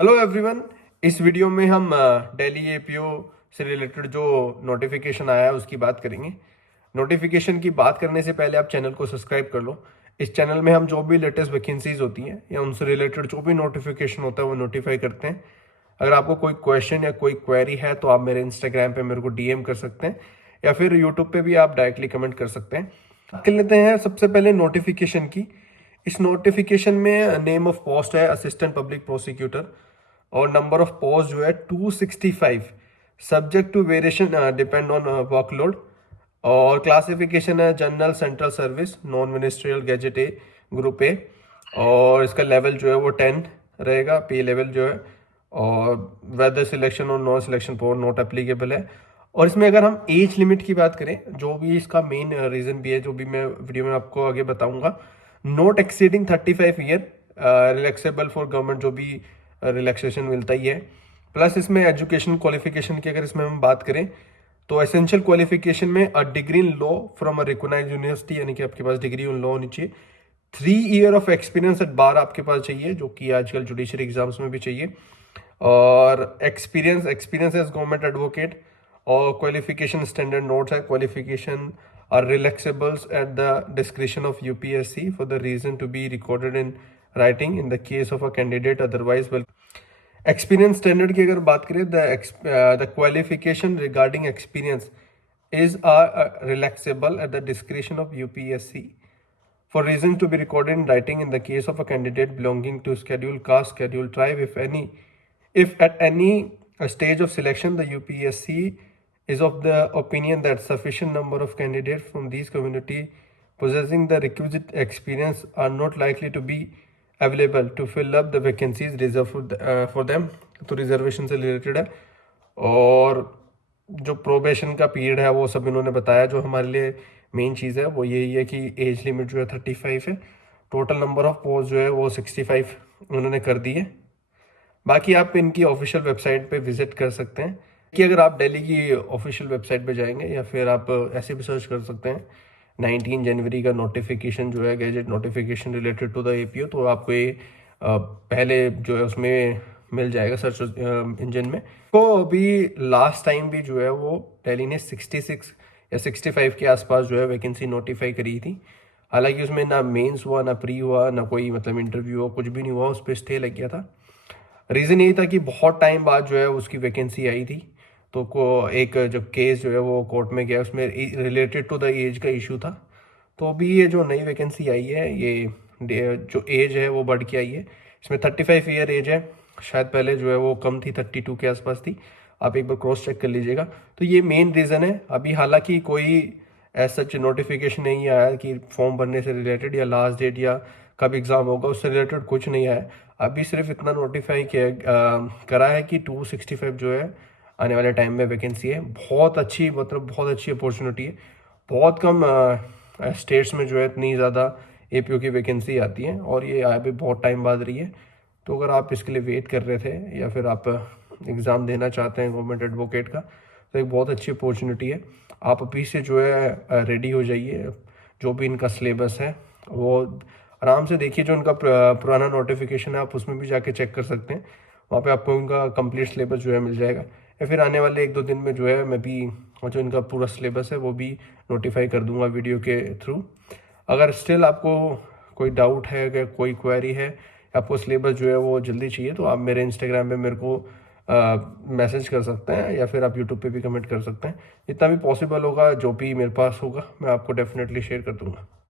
Hello everyone. इस video में हम दिल्ली एपीओ से रिलेटेड जो नोटिफिकेशन आया है उसकी बात करेंगे। नोटिफिकेशन की बात करने से पहले आप चैनल को सब्सक्राइब कर लो। इस चैनल में हम जो भी लेटेस्ट वैकेंसीज होती हैं या उनसे रिलेटेड जो भी नोटिफिकेशन होता है वो नोटिफाई करते हैं। अगर आपको कोई क्वेश्चन या कोई क्वेरी है तो आप मेरे इंस्टाग्राम पे मेरे को डीएम कर सकते हैं या फिर यूट्यूब पे भी आप डायरेक्टली कमेंट कर सकते हैं। बात कर लेते हैं सबसे पहले नोटिफिकेशन की। इस नोटिफिकेशन में नेम ऑफ पोस्ट है असिस्टेंट पब्लिक प्रोसिक्यूटर और नंबर ऑफ पोस्ट जो है 265, subject to variation depend on workload. और क्लासिफिकेशन है general central service non ministerial gazetted A group A. और इसका लेवल जो है वो 10 रहेगा, पे लेवल जो है। और वेदर सिलेक्शन और non selection for not applicable है। और इसमें अगर हम एज लिमिट की बात करें, जो भी इसका मेन रीज़न भी है, जो भी मैं वीडियो में आपको आगे बताऊंगा, not exceeding 35 year, relaxable for government, जो भी रिलैक्सेशन मिलता ही है। प्लस इसमें एजुकेशन क्वालिफिकेशन की अगर इसमें हम बात करें तो एसेंशियल क्वालिफिकेशन में a degree in law from a recognised university, यानी कि आपके पास डिग्री इन लॉ होनी चाहिए। 3 ईयर ऑफ एक्सपीरियंस एट बार आपके पास चाहिए, जो कि आजकल जुडिशरी एग्जाम्स में भी चाहिए। और experience experience as government advocate. और क्वालिफिकेशन स्टैंडर्ड नोट्स है, qualification are relaxables at the discretion of UPSC for the reason to be recorded in writing in the case of a candidate otherwise well. Experience standard की अगर बात करें, the qualification regarding experience is relaxable at the discretion of UPSC for reason to be recorded in writing in the case of a candidate belonging to scheduled caste, scheduled tribe, if at any stage of selection the UPSC is of the opinion that sufficient number of candidates from these community possessing the requisite experience are not likely to be available to fill up the vacancies reserved for them। तो reservation से related है। और जो probation का period है वो सब इन्होंने बताया। जो हमारे लिए मेन चीज़ है वो यही है कि एज लिमिट जो है 35 है। टोटल नंबर ऑफ पोस्ट जो है वो 65 उन्होंने कर दी है। बाकी आप इनकी ऑफिशियल वेबसाइट पे विजिट कर सकते हैं। कि अगर आप दिल्ली की ऑफिशियल वेबसाइट पे जाएंगे या फिर आप ऐसे भी सर्च कर सकते हैं 19 जनवरी का नोटिफिकेशन जो है gazette notification related to the APO, तो आपको ये पहले जो है उसमें मिल जाएगा सर्च इंजन में। तो अभी लास्ट टाइम भी जो है वो दिल्ली ने 66 या 65 के आसपास जो है वैकेंसी नोटिफाई करी थी। हालांकि उसमें ना मेंस हुआ, ना प्री हुआ, ना कोई मतलब इंटरव्यू हुआ, कुछ भी नहीं हुआ, उस पर स्टे लग गया था। रीज़न यही था कि बहुत टाइम बाद जो है उसकी वैकेंसी आई थी। तो को एक जो केस जो है वो कोर्ट में गया, उसमें रिलेटेड टू द एज का इशू था। तो अभी ये जो नई वैकेंसी आई है, ये जो एज है वो बढ़ के आई है। इसमें 35 ईयर एज है। शायद पहले जो है वो कम थी, 32 के आसपास थी। आप एक बार क्रॉस चेक कर लीजिएगा। तो ये मेन रीज़न है। अभी हालांकि कोई ऐसा सच नोटिफिकेशन नहीं आया कि फॉर्म भरने से रिलेटेड या लास्ट डेट या कब एग्ज़ाम होगा उससे रिलेटेड कुछ नहीं आया। अभी सिर्फ इतना नोटिफाई किया करा है कि 265 जो है आने वाले टाइम में वैकेंसी है। बहुत अच्छी, मतलब बहुत अच्छी अपॉर्चुनिटी है। बहुत कम स्टेट्स में जो है इतनी ज़्यादा एपीओ की वैकेंसी आती है और ये अभी बहुत टाइम बाद रही है। तो अगर आप इसके लिए वेट कर रहे थे या फिर आप एग्ज़ाम देना चाहते हैं गवर्नमेंट एडवोकेट का, तो एक बहुत अच्छी अपॉर्चुनिटी है। आप अभी से जो है रेडी हो जाइए। जो भी इनका सिलेबस है वो आराम से देखिए। जो इनका पुराना नोटिफिकेशन है आप उसमें भी जाके चेक कर सकते हैं। वहाँ पे आपको इनका कंप्लीट सिलेबस जो है मिल जाएगा। या फिर आने वाले 1-2 दिन में जो है मैं भी जो इनका पूरा सिलेबस है वो भी नोटिफाई कर दूंगा वीडियो के थ्रू। अगर स्टिल आपको कोई डाउट है, अगर कोई क्वेरी है, आपको सिलेबस जो है वो जल्दी चाहिए, तो आप मेरे इंस्टाग्राम पे मेरे को मैसेज कर सकते हैं या फिर आप यूट्यूब पे भी कमेंट कर सकते हैं। जितना भी पॉसिबल होगा, जो भी मेरे पास होगा, मैं आपको डेफिनेटली शेयर कर दूंगा।